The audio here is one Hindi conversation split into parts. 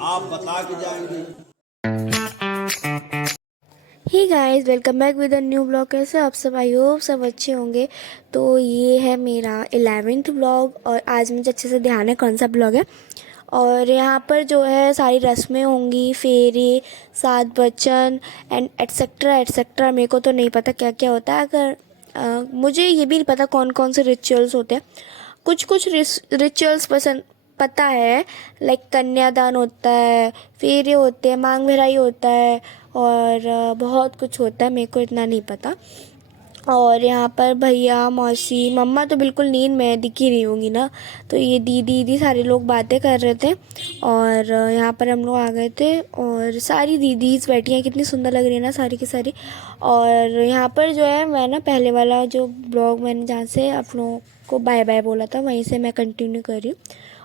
आप बता के जाएंगे। Hey guys, welcome back with a new blog. कैसे आप सब? आई होप सब अच्छे होंगे। तो ये है मेरा 11th ब्लॉग और आज मुझे अच्छे से ध्यान है कौन सा ब्लॉग है। और यहाँ पर जो है सारी रस्में होंगी, फेरे, सात बचन एंड एट्सेट्रा एट्सेट्रा। मेरे को तो नहीं पता क्या क्या होता है। अगर मुझे ये भी नहीं पता कौन कौन से रिचुअल्स होते हैं। कुछ कुछ रिचुअल्स पसंद पता है, लाइक कन्यादान होता है, फेरे होते हैं, मांग भराई होता है और बहुत कुछ होता है। मेरे को इतना नहीं पता। और यहाँ पर भैया, मौसी, मम्मा तो बिल्कुल नींद में दिख ही रही होंगी ना। तो ये दीदी दीदी सारे लोग बातें कर रहे थे और यहाँ पर हम लोग आ गए थे और सारी दीदीज बैठी हैं। कितनी सुंदर लग रही है ना सारी की सारी। और यहाँ पर जो है मैं ना पहले वाला जो ब्लॉग मैंने जहाँ से आप लोगों को बाय बाय बोला था वहीं से मैं कंटिन्यू कर रही हूँ।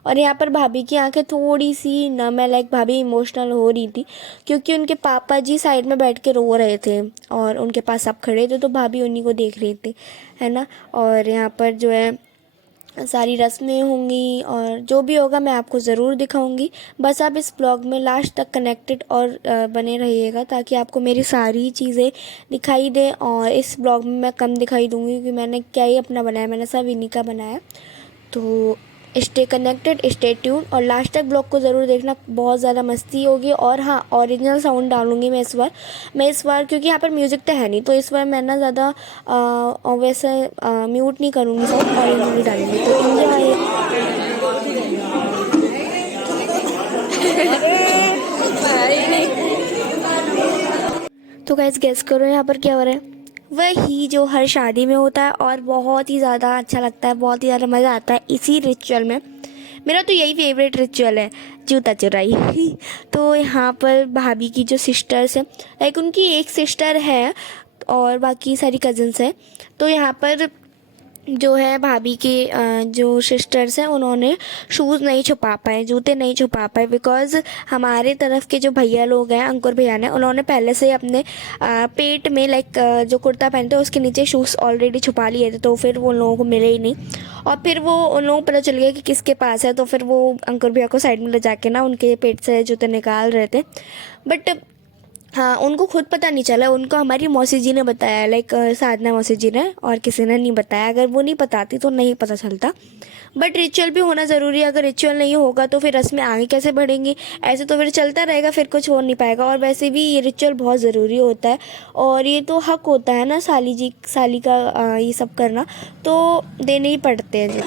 और यहाँ पर भाभी की आंखें थोड़ी सी नम है, लाइक भाभी इमोशनल हो रही थी क्योंकि उनके पापा जी साइड में बैठ के रो रहे थे और उनके पास सब खड़े थे तो भाभी उन्हीं को देख रही थी, है ना। और यहाँ पर जो है सारी रस्में होंगी और जो भी होगा मैं आपको ज़रूर दिखाऊंगी। बस आप इस ब्लॉग में लास्ट तक कनेक्टेड और बने रहिएगा ताकि आपको मेरी सारी चीज़ें दिखाई दें। और इस ब्लॉग में मैं कम दिखाई दूंगी क्योंकि मैंने क्या ही अपना बनाया, मैंने सब इन्हीं का बनाया। तो स्टे कनेक्टेड, स्टे ट्यून और लास्ट तक ब्लॉग को ज़रूर देखना। बहुत ज़्यादा मस्ती होगी। और हाँ, ओरिजिनल साउंड डालूंगी मैं इस बार क्योंकि यहाँ पर म्यूज़िक तो है नहीं, तो इस बार मैं ना ज़्यादा वैसे म्यूट नहीं करूँगी, साउंड ओरिजिनली डालूंगी। तो एंजॉय। तो गाइस गेस करो यहाँ पर क्या हो रहा है? वही जो हर शादी में होता है और बहुत ही ज़्यादा अच्छा लगता है, बहुत ही ज़्यादा मज़ा आता है इसी रिचुअल में। मेरा तो यही फेवरेट रिचुअल है, जूता चुराई। तो यहाँ पर भाभी की जो सिस्टर्स हैं, लाइक उनकी एक सिस्टर है और बाकी सारी कज़न्स हैं। तो यहाँ पर जो है भाभी के जो सिस्टर्स हैं उन्होंने शूज़ नहीं छुपा पाए, जूते नहीं छुपा पाए बिकॉज़ हमारे तरफ के जो भैया लोग हैं, अंकुर भैया ने, उन्होंने पहले से अपने पेट में लाइक जो कुर्ता पहनते हैं उसके नीचे शूज़ ऑलरेडी छुपा लिए थे। तो फिर वो उन लोगों को मिले ही नहीं और फिर वो उन लोगों को पता चल गया कि किसके पास है। तो फिर वो अंकुर भैया को साइड में ले जाके ना उनके पेट से जूते निकाल रहे थे। बट हाँ, उनको खुद पता नहीं चला, उनको हमारी मौसी जी ने बताया, लाइक साधना मौसी जी ने, और किसी ने नहीं बताया। अगर वो नहीं बताती तो नहीं पता चलता। बट रिचुअल भी होना ज़रूरी है। अगर रिचुअल नहीं होगा तो फिर रस्में आगे कैसे बढ़ेंगी? ऐसे तो फिर चलता रहेगा, फिर कुछ हो नहीं पाएगा। और वैसे भी ये रिचुअल बहुत ज़रूरी होता है और ये तो हक होता है ना साली का ये सब करना, तो देने ही पड़ते हैं जी।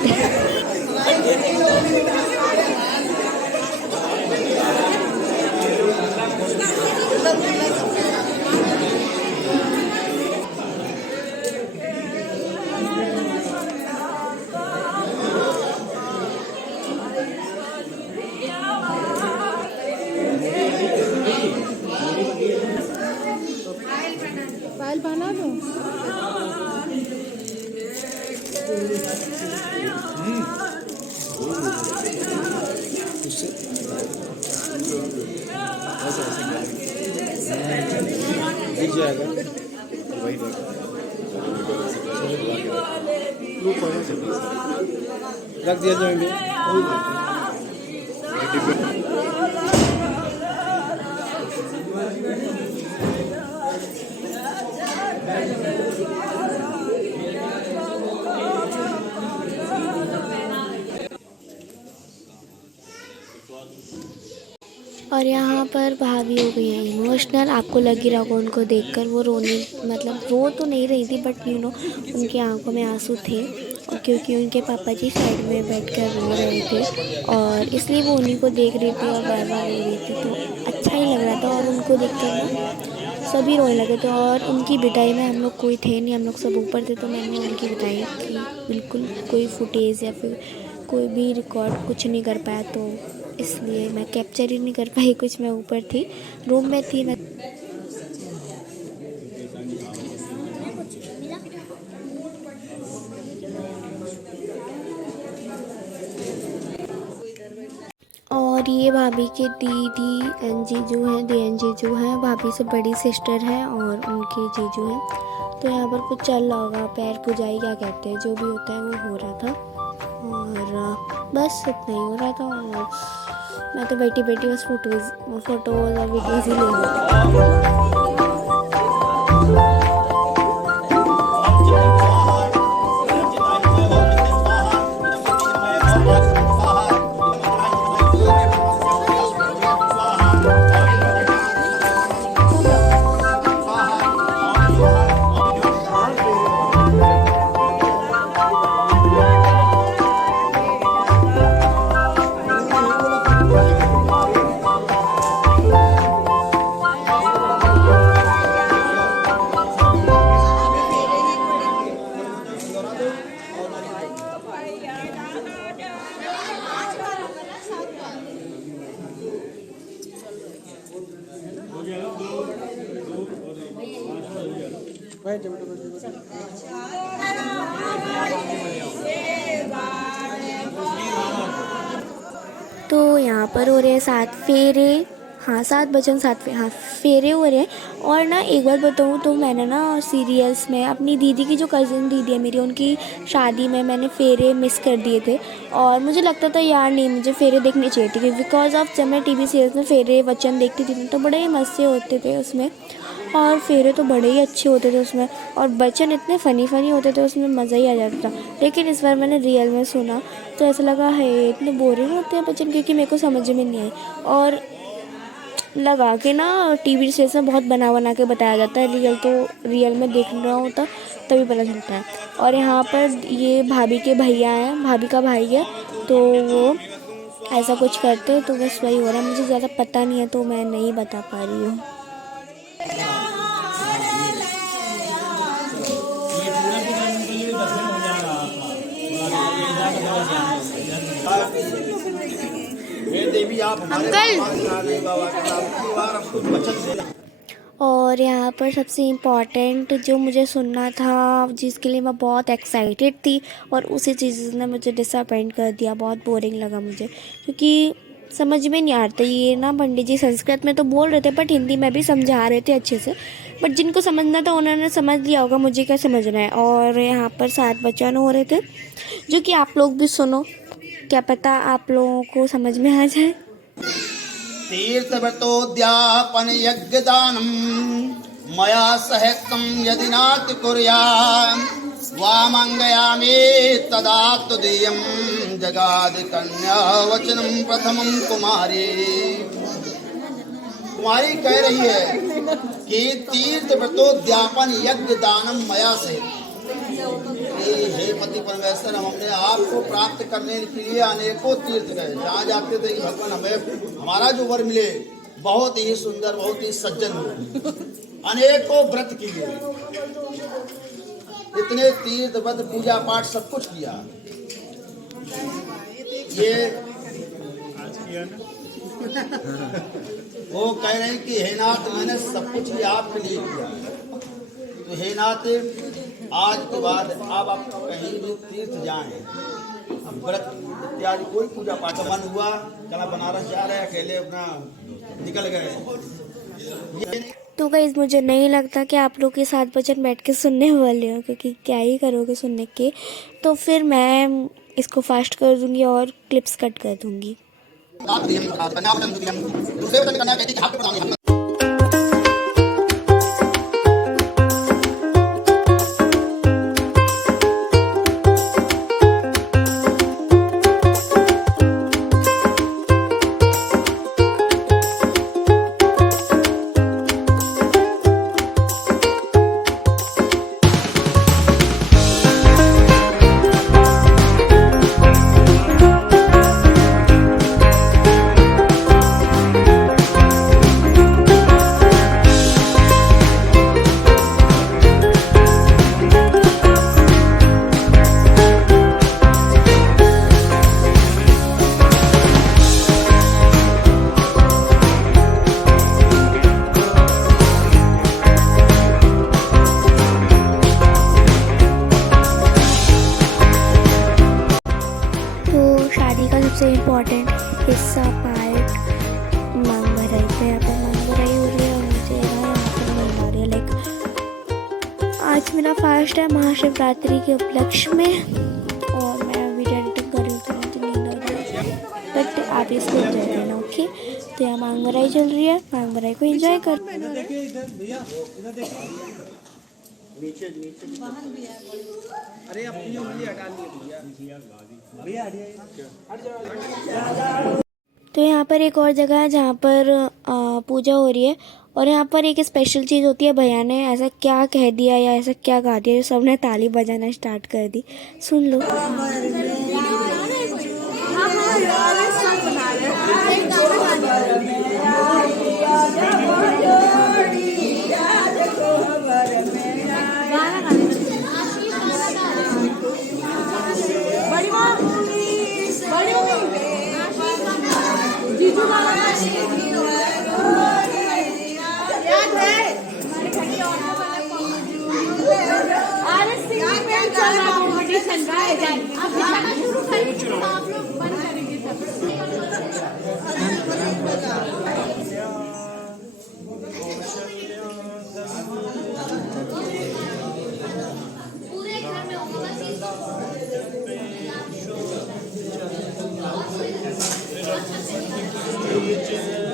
फाइल बना दो। दिख जाएगा वही रख दिया जाएंगे। और यहाँ पर भाभी हो गई है इमोशनल। आपको लग ही रहा होगा उनको देखकर, वो रोने, मतलब रो तो नहीं रही थी बट उनकी आंखों में आंसू थे और क्योंकि उनके पापा जी साइड में बैठकर रो रहे थे और इसलिए वो उन्हीं को देख रही थी और बार बार रो रही थी। तो अच्छा ही लग रहा था और उनको देखकर ना सभी रोने लगे थे। और उनकी विदाई में हम लोग कोई थे नहीं, हम लोग सब ऊपर थे, तो मैंने उनकी विदाई की। बिल्कुल कोई फुटेज या फिर कोई भी रिकॉर्ड कुछ नहीं कर पाया, तो इसलिए मैं कैप्चर ही नहीं कर पाई कुछ। मैं ऊपर थी, रूम में थी मैं। और ये भाभी के दीदी एंड जीजू हैं, दी एंड जीजू हैं, भाभी से बड़ी सिस्टर है और उनके जीजू हैं। तो यहाँ पर कुछ चल रहा होगा, पैर पुजाई क्या कहते हैं, जो भी होता है वो हो रहा था। और बस इतना ही हो रहा था। और मैं तो बैठी बैठी बस फोटोज़ और वीडियोज़ ही ले रही हूँ। तो यहाँ पर हो रहे हैं 7 फेरे, हाँ 7 बजन 7 हाँ फेरे हो रहे हैं। और ना एक बार बताऊँ तो मैंने ना सीरियल्स में अपनी दीदी की जो कज़न दीदी है मेरी, उनकी शादी में मैंने फेरे मिस कर दिए थे। और मुझे लगता था यार नहीं, मुझे फेरे देखने चाहिए थे, बिकॉज ऑफ जब मैं टीवी सीरियल्स में फेरे वचन देखती थी तो बड़े ही मज़े होते थे उसमें, और फेरे तो बड़े ही अच्छे होते थे उसमें, और बच्चन इतने फ़नी होते थे उसमें, मज़ा ही आ जाता था। लेकिन इस बार मैंने रियल में सुना तो ऐसा लगा है इतने बोरिंग होते हैं बच्चन, क्योंकि मेरे को समझ में नहीं आई। और लगा के ना टीवी सीरियल्स में बहुत बना के बताया जाता है, रियल में देखना होता तभी पता चलता है। और यहाँ पर ये भाभी के भैया हैं, भाभी का भाई है, तो वो ऐसा कुछ करते तो बस वही हो रहा है। मुझे ज़्यादा पता नहीं है तो मैं नहीं बता पा रही हूँ। देवी आप और यहाँ पर सबसे इम्पॉर्टेंट जो मुझे सुनना था, जिसके लिए मैं बहुत एक्साइटेड थी, और उसी चीज़ ने मुझे डिसअपॉइंट कर दिया। बहुत बोरिंग लगा मुझे, क्योंकि समझ में नहीं आता। ये ना पंडित जी संस्कृत में तो बोल रहे थे, बट हिंदी में भी समझा रहे थे अच्छे से, बट जिनको समझना था उन्होंने समझ लिया होगा, मुझे क्या समझना है। और यहाँ पर 7 वचन हो रहे थे, जो कि आप लोग भी सुनो, क्या पता आप लोगों को समझ में आ जाए। तीर्थव्रतोद्यापन यज्ञदानम मया सहक्तम यदि नाति कुर्याम वामंगयामे तदा तुदीयम जगाद कन्या वचनम प्रथमम कुमारी। कुमारी कह रही है कि तीर्थव्रतोद्यापन यज्ञदानम मया से, हे पति परमेश्वर, हमने आपको प्राप्त करने के लिए अनेकों तीर्थ गए, जहाँ जाते थे कि भगवान हमें हमारा जो वर मिले, बहुत ही सुंदर, बहुत ही सज्जन हो, अनेकों व्रत किए, इतने तीर्थ व्रत पूजा पाठ सब कुछ किया। ये वो कह रहे हैं कि हे नाथ, मैंने सब कुछ ही आपके लिए किया। तो हे नाथ, आज के बाद अब आप कहीं भी तीर्थ जाएं, व्रत इत्यादि कोई पूजा पाठ का मन हुआ, चला बनारस जा रहे, अकेले अपना निकल गए। तो गाइस मुझे नहीं लगता कि आप लोग के साथ वचन बैठ के सुनने वाले हो, क्योंकि क्या ही करोगे सुनने के। तो फिर मैं इसको फास्ट कर दूंगी और क्लिप्स कट कर दूंगी। सबसे इम्पोर्टेंट हिस्सा पार्ट मांग भराई पे। यहाँ पर मांग भराई हो रही है और मुझे यहाँ पर नींद आ रही है। लाइक आज मेरा फास्ट है महाशिवरात्रि के उपलक्ष्य में और मैं वीडियो एडिटिंग कर रही हूँ तो मुझे नींद आ रही है। बट आप पे इसको एंजॉय करना। ओके, तो यहाँ मांग भराई चल रही है, मांग भराई को एंजॉय कर। अरे अपनी उंगली हटा ली भैया तो यहाँ पर एक और जगह है जहाँ पर पूजा हो रही है, और यहाँ पर एक स्पेशल चीज़ होती है। भैया ने ऐसा क्या कह दिया या ऐसा क्या गा दिया जो सबने ताली बजाना स्टार्ट कर दी। सुन लो।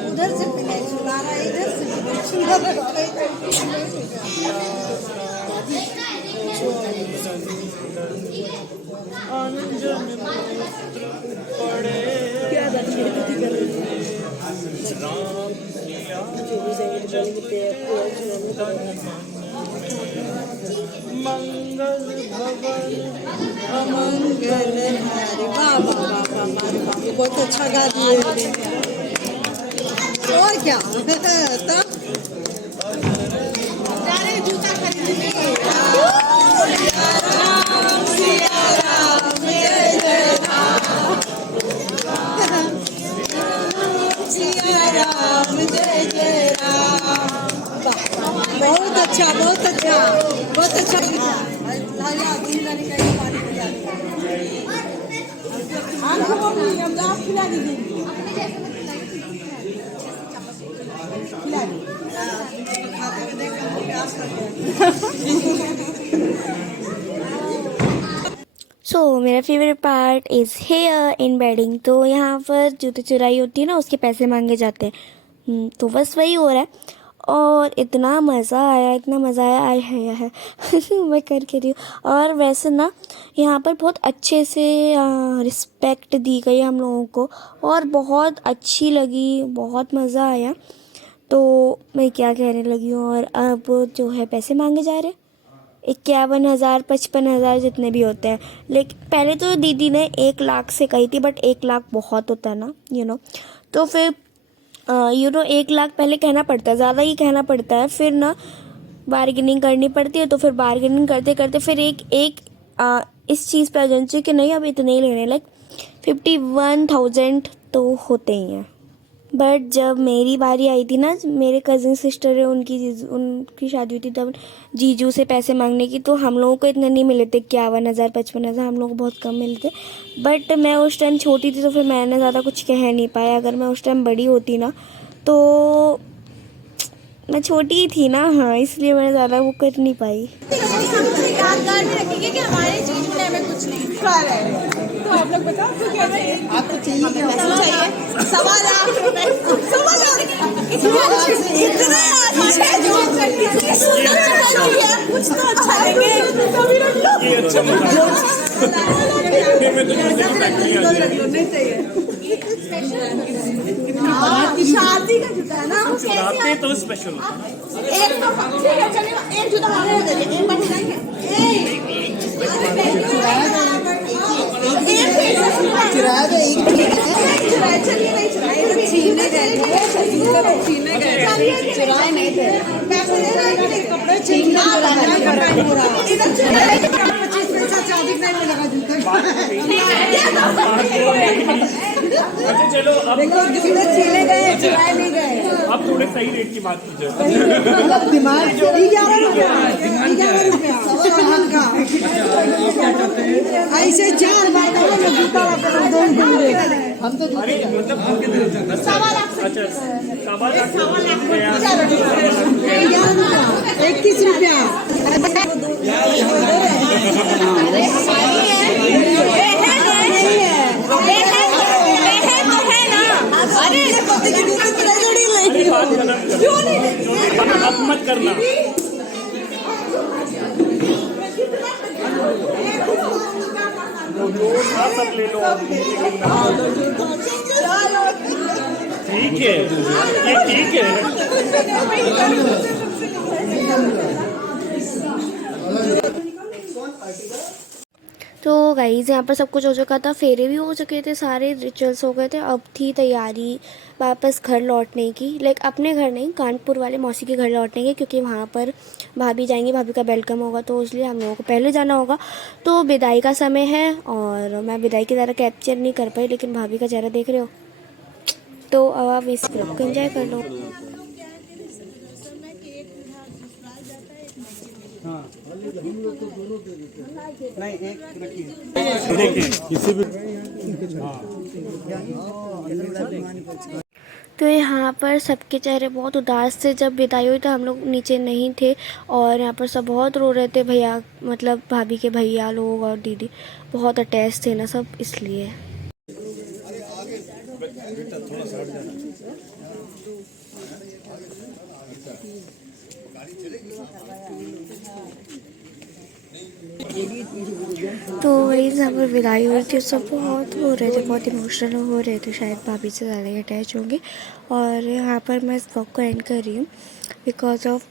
उधर से पहले चुला रहा है, इधर से चुला रहा मंगल भवन अमंगल हरि बाबा बाबा हमारे बाबू बहुत अच्छा गा दिए। और क्या तब जूता खरीदने बहुत अच्छा बहुत अच्छा बहुत अच्छा। खिला दीजिए सो मेरा favourite part is here in bedding. तो यहाँ पर जूते चुराई होती है ना, उसके पैसे मांगे जाते हैं। तो बस वही हो रहा है, और इतना मज़ा आया, इतना मज़ा आया, आया है मैं करके रही हूँ। और वैसे ना यहाँ पर बहुत अच्छे से रिस्पेक्ट दी गई हम लोगों को, और बहुत अच्छी लगी, बहुत मज़ा आया। तो मैं क्या कहने लगी हूँ। और अब जो है पैसे मांगे जा रहे हैं 51,000 55,000 जितने भी होते हैं। लेकिन पहले तो दीदी ने 1 लाख से कही थी, बट 1 लाख बहुत होता है ना, तो फिर 1 लाख पहले कहना पड़ता है, ज़्यादा ही कहना पड़ता है। फिर ना बार्गेनिंग करनी पड़ती है, तो फिर बार्गेनिंग करते करते फिर इस चीज़ पे आ जानी चाहिए कि नहीं अब इतने ही लेने, लाइक 51,000 तो होते ही हैं। बट जब मेरी बारी आई थी ना, मेरे कज़न सिस्टर है, उनकी शादी हुई थी, तब जीजू से पैसे मांगने की, तो हम लोगों को इतने नहीं मिले थे, 51,000 55,000, हम लोगों को बहुत कम मिले थे। बट मैं उस टाइम छोटी थी, तो फिर मैंने ज़्यादा कुछ कह नहीं पाया। अगर मैं उस टाइम बड़ी होती ना, तो मैं छोटी ही थी ना, हाँ, इसलिए मैं ज़्यादा वो कर नहीं पाई। यादगार में रखेंगे कि हमारे जीजू ने हमें कुछ नहीं दिया। तो आप लोग बताओ आपको क्या चाहिए? आपको चाहिए क्या? चाहिए 1.25 लाख रुपए। 1.25 लाख इतना कुछ तो अच्छा लेंगे। नहीं चाहिए शादी का जूता है ना, तो स्पेशल एक तो ठीक है, चलिए एक जूता हमारे दे दीजिए, एक बार चलाएंगे। चुराया तो एक चलिए नहीं चुराए, छीनने गए चुराए नहीं थे, पैसे दे रहे हैं, कपड़े छीन अच्छा चलो अब छीने गए, चुराए नहीं गए। अब थोड़े सही रेट की बात कीजिए। दिमाग 11 रुपया 11 रुपया ऐसे 4 बार हम तो मतलब 1.25 लाख। अच्छा 21 रुपया। बात गलत कर, क्यों नहीं अब मत करना। हाँ, सब ले लो, ठीक है, ये ठीक है। तो गाइज़ यहाँ पर सब कुछ हो चुका था, फेरे भी हो चुके थे, सारे रिचुअल्स हो गए थे। अब थी तैयारी वापस घर लौटने की, लाइक अपने घर नहीं, कानपुर वाले मौसी के घर लौटने की, क्योंकि वहाँ पर भाभी जाएंगी, भाभी का वेलकम होगा, तो इसलिए हम लोगों को पहले जाना होगा। तो विदाई का समय है और मैं विदाई की ज़्यादा कैप्चर नहीं कर पाई, लेकिन भाभी का चेहरा देख रहे हो। तो अब आप इस क्लिप को एंजॉय कर लो। नहीं, एक देखिए किसी भी तो यहाँ पर सबके चेहरे बहुत उदास थे। जब विदाई हुई तो हम लोग नीचे नहीं थे और यहाँ पर सब बहुत रो रहे थे, भैया मतलब भाभी के भैया लोग और दीदी बहुत अटैच थे ना सब, इसलिए। तो वही यहाँ पर विदाई हुई थी, सब बहुत हो रहे थे, बहुत इमोशनल हो रहे थे, शायद भाभी से ज़्यादा ही अटैच होंगे। और यहाँ पर मैं इस व्लॉग को एंड कर रही हूँ बिकॉज ऑफ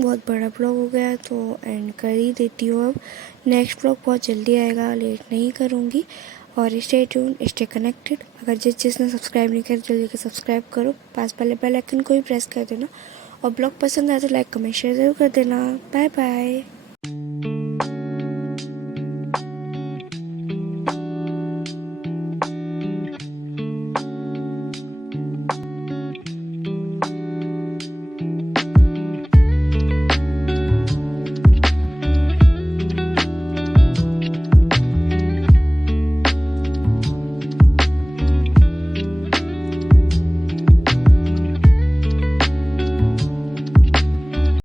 बहुत बड़ा व्लॉग हो गया, तो एंड कर ही देती हूँ। अब नेक्स्ट व्लॉग बहुत जल्दी आएगा, लेट नहीं करूँगी। और स्टे ट्यून, स्टे कनेक्टेड। अगर जिसने सब्सक्राइब नहीं किया जल्दी से सब्सक्राइब करो, पास वाले बेल आइकन को भी प्रेस कर देना, और ब्लॉग पसंद आए तो लाइक कमेंट शेयर ज़रूर कर देना। Bye bye.